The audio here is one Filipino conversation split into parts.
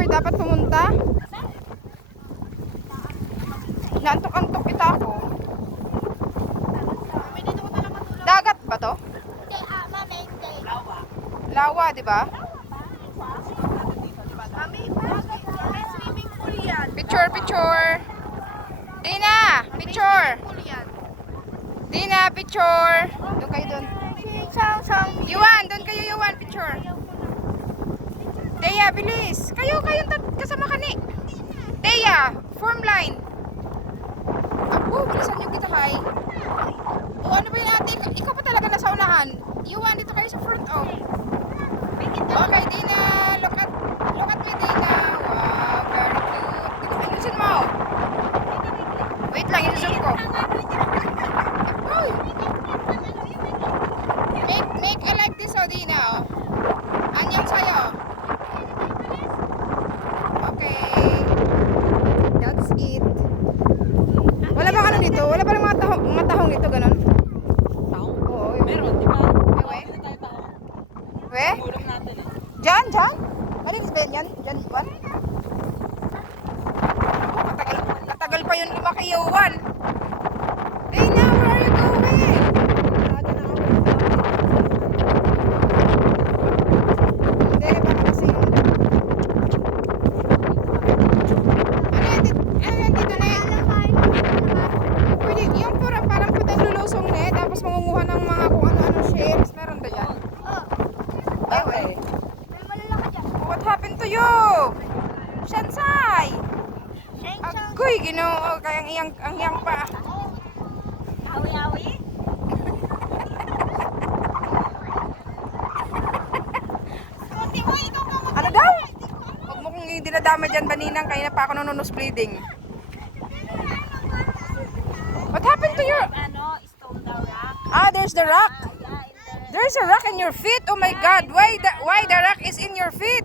Picture, dapat pumunta. Naantok-antok kita ako. Dagat ba to? Lawa, di ba? Picture, picture. Dina, picture. Dina, picture. Doon kayo doon. Yuan, doon kayo Yuan, picture. Deya, bilis. Kayo kasama ka ni. Deya, form line. Apo, bilisan niyo kita, hay. O ano ba yun ate? Ikaw pa talaga nasa unahan. Yuan, dito kayo sa front, oh. Okay, Dina. Look at me, Dina. Wow, very cute. Anusin mo. Wait lang, i-zoom ko. Uy. Make a like this, oh, Dina, oh. Anyang sa'yo. Okay. That's it. Wala bang ano dito? Wala ba ng mga tahong dito, ganun? Tahong? Oo, yun. Meron, di ba? We? Hindi tayo tahong. We? Ulam natin eh. Diyan? Malinis ba yan? Diyan, Juan? Katagal pa yun 5 kayuan. Dina, where are you going? Hindi, baka kasi dito na yan. Pwede, yung parang pwedeng lulusong na eh, tapos mangunguha ng mga kung ano-ano shares. Meron ba yan? Okay. What happened to you? Shansai! Agoy, ginoo, kaya ang iyang pa. Awi-awi? Ano daw? Huwag mo kong dinadama dyan, baninang, kaya na pa ako nanonos bleeding. What happened to your... Stone daw rock. Ah, there's the rock. Yeah, in there. There's a rock in your feet. Oh my God. Why the rock is in your feet?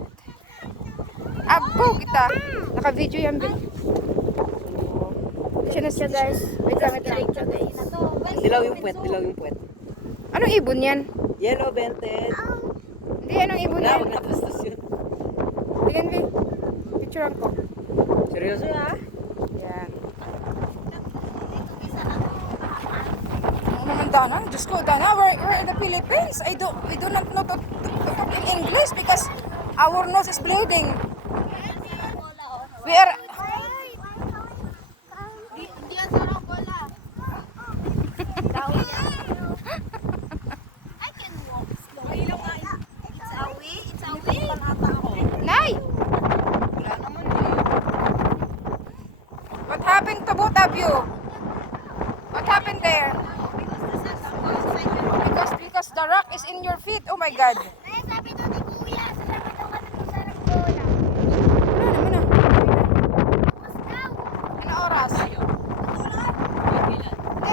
Abo kita. Naka-video yan, Bill. Siya na siya, guys. Wait lang. Dilaw yung puwet. Anong ibon yan? Yellow belted. Hindi, anong ibon yan? Wag na trustas yun. Tingnan, Bill. Picturean ko. Seryoso ha? Yan. Ano naman, Dana? Diyos ko, Dana, we're in the Philippines. We do not know to talk in English because our nose is bleeding. We are... Hindi yan sarap wala. I can walk slowly. It's awi. Panata ako. Nay! Wala naman eh. What happened to both of you? What happened there? Because the rock is in your feet. Oh my God. Ay, sabi daw ni Kuya, sabi daw ka ng sarap bola. Ano naman na? Mas daw. Ano oras? Hindi,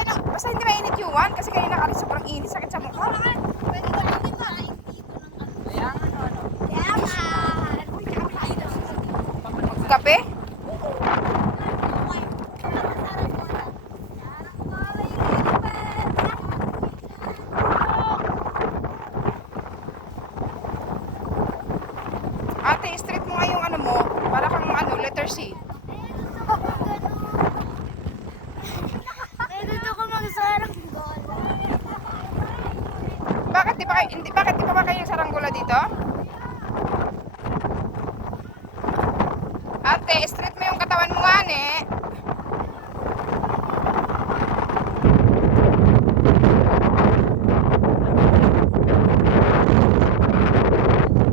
no. Basta hindi mainit yung one kasi kanina kali sobrang init. Sakit sa mukha. Pwede ko lang din ba? Kaya nga ano. Kape? Ate, straight mo nga yung ano mo. Para kang ano, letter C. Dito ko magsarang bola. Bakit di pa ba kayo saranggola dito? Ate, straight mo yung katawan mo nga, ne?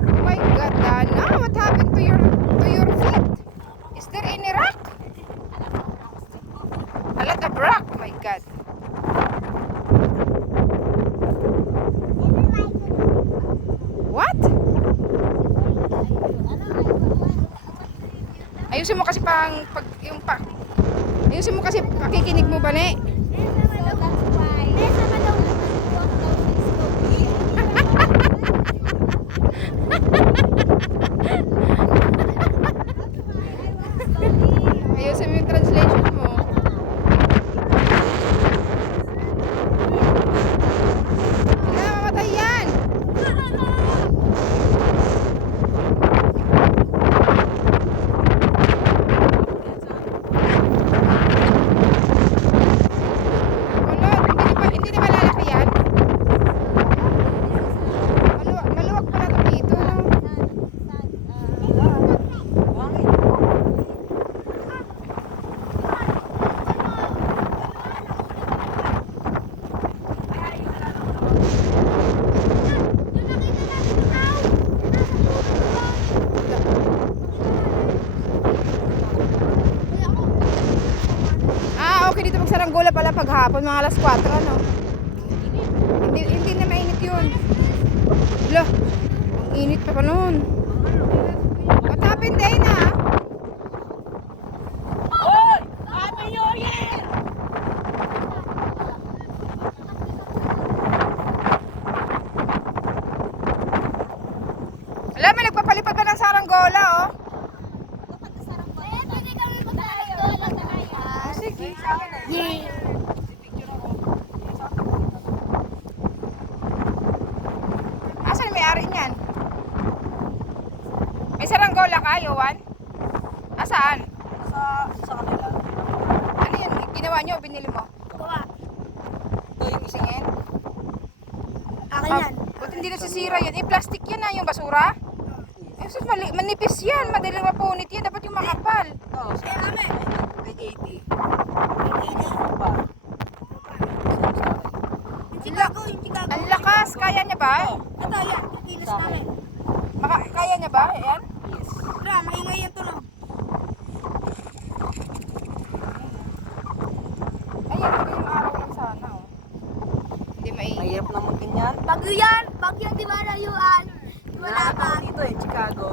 Oh my God, Dana, what happened to your feet? Is there any rock? A lot of rock, oh my God. What? Ayusin mo kasi ayusin mo kasi pakikinig mo ba, ne? Ayusin mo yung translation mo. Hindi na mamatay yan. paghapon, mga alas 4, ano? Hindi na mainit yun. Wala, ang init pa noon. What happened, Dana? Hoy! Happy New Year! Alam, may nagpapalipad pa ng saranggola, oh. Ah, sige. Asan yung may-ari niyan? May saranggola ka, Yowan? Asaan? Sa kanila. Ano yun? Ginawa niyo o binili mo? Gawa. Ito yung isingin? Akin yan. Ba't hindi nasisira yun? Eh, plastic yan na yung basura? Eh, sus, manipis yan. Madaling mapunit yan. Dapat yung makapal. Oo, Eh, ame. kay 80. 80. Pa. Yung Chicago, yung Chicago. Ang lakas. Kaya niya ba? Ito, yan. Kikilos namin. Kaya niya ba? Ayan. Yes. Tara, maingay yan tulong. Ayan, ito yung araw lang sana, oh. Hindi mainit. Mahirap naman ganyan. Bagyo yan. Bagyo, di ba na yun? Wala ka. Dito eh, Chicago.